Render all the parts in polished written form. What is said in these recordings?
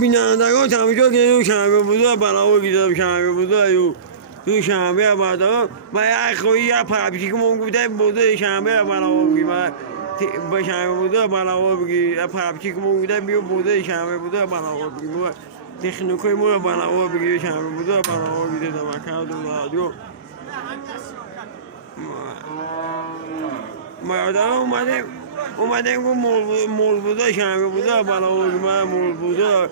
بینندگان تماشا که رو شنبه بوده بلاو گیده شنبه بوده رو شنبه بوده و یک خویی یک پرپیچی که من گفته بوده شنبه بلاو بگی و به شنبه بوده بلاو بگی یک پرپیچی که من گفته بیو بوده شنبه بوده بلاو بگی تکنیکای ما بلاو بگی شنبه بوده بلاو گیده دمکرد و رادیو مادر اومده گفت مول بوده شنبه بوده بلاو بگی من مول بوده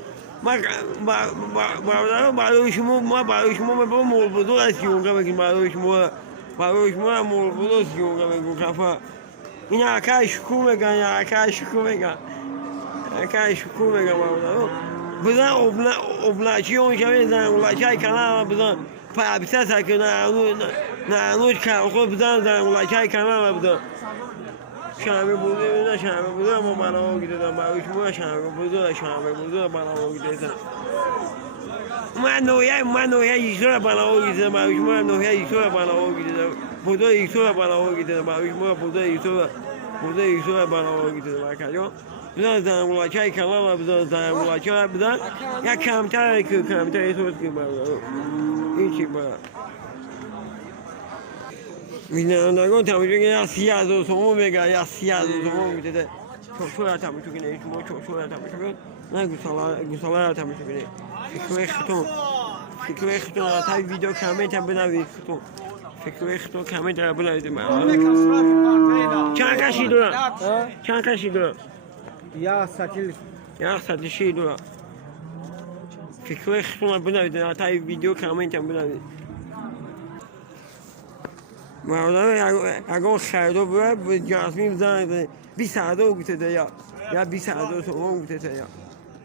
برای شما میبرم مول بوده از سیونگه بگیم برای شما مول بوده از سیونگه بگیم کفا این اکای شکو بگن بزن ابلچی اون شبه زن ابلچی های کنار بزن پربیسه سکر نعنوش کلخور بزن زن ابلچی های کنار بزن شنبه بوده ما بلاو گیده دارم برای شما شنبه بوده بلاو گیده دارم من نویه ایسو بلاو گیده دارم برای شما نویه ایسو بلاو گیده دارم بوده ایسو بلاو گیده دارم برای شما بوده ایسو بلاو گیده دارم برای بزن زن بلاچه های کنار بزن زن بلاچه های بزن یک کمتر ایسوز که بلاو این چی بلاو بینندگان تماشا کنید یک 30,000 تومان بگه یک 30,000 تومان میده چوشو را تماشا کنید شما چوشو را تماشا کنید نه گوساله را تماشا کنید فکر خطون را تای ویدیو کامنت هم بنوید خطون فکر خطون کامنت را بنوید چند کشی دارم یک ساتیشی دارم فکر خطون را بنوید را تای ویدیو کامنت هم بنوید اگر خریدو بود جاسمین زن 20,000 گوته دیا یا 20,000 تومان گوته دیا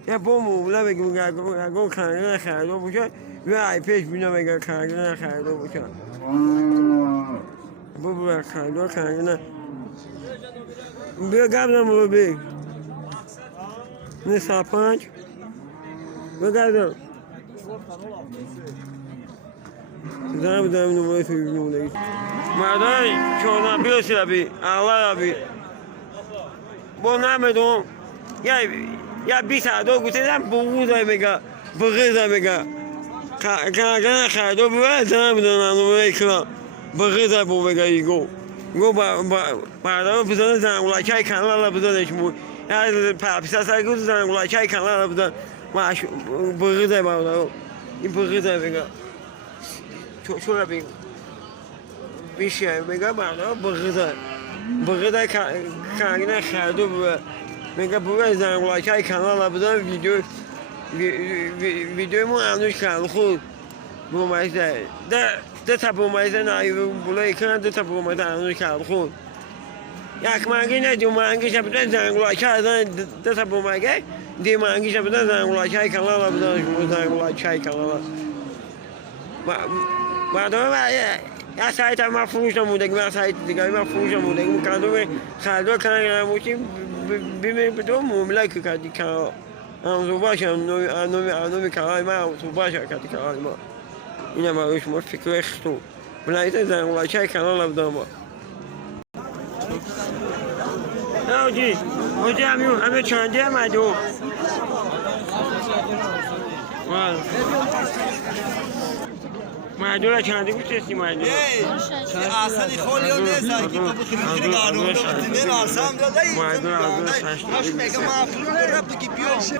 یا با مولا بگیم اگر خریدو باشه یا ای پیش بینم اگر خریدو باشه بابا خریدو بیا گردم رو بگ نه 5 بیا گردم زنم نمونه توی نمونه مردای چون بیاسی ربی الله ربی با نمیدون یا 20,000 گوته دم بغوزای میگه کنگرن خریدو ببره زنم نمونه کرا بغوزای بگه ایگو مردای بزنه زنگولکی های کنال بزنش بود یا پرپیسه سر گوز زنگولکی های کنال بزن بغوزای مردای این بغوزای بگه چو را بگو بیشه میگه بردا بغضای کنگنه خریدو ببر میگه ببر زنگولکی های کنال بزن ویدیو ما امنوش کرد خود بومایزه ده تا بومایزه نایی بلایی کنن ده تا بومایزه امنوش کرد خود یک منگی نه دو منگی شب بزن زنگولکی های ده تا بومایزه دی منگی شب بزن زنگولکی های کنال بزن زنگولکی های کنال مردم یا سایت هم فروش نموده که سایت دیگه ما فروش نموده که مکردم خریدار کنن موچیم بیمه بدون معامله که کردی کنار هم باشه نومی کنار ما هم باشه کردی کنار ما این هم روش ما فکر خطو بلایت زنگولکی های کنار نبودم ما نه اوجی همه چانده هم ادو مردم چنده گوشتی مردم اصلا خالی ها نیست که ما بخیری گاردون نه آسام دادی مردم میگه ما فروش رفت کی بیو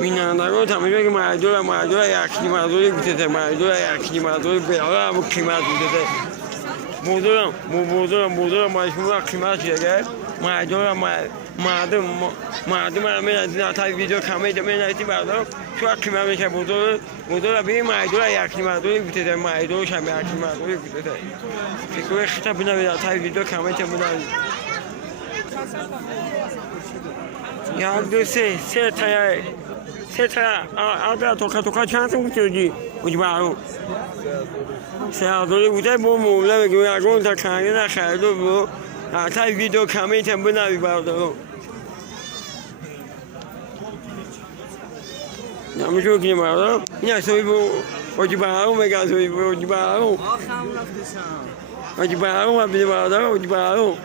بینندگان تماشا که مردم یکی مردم یکی مردم بلا هم قیمت میده بودم ما شما قیمت چیه مردم همه از این تای ویدیو کامنت می‌نویسی بردار شو قیمت میشه بودم به مردم یکی مردم بوده مردم شب یکی مردم بوده فکر خطا بنویس تای ویدیو کامنت بنویس یا دو سه تا آدم تو چند تا بودی بارو سه بوده با مولا بگیم اگر تا کنگه نخریدو بود تای ویدیو کامنت بنویس بردار نمیشه که مردم این اصلا باجی برام میگه اصلا باجی برام باجی برام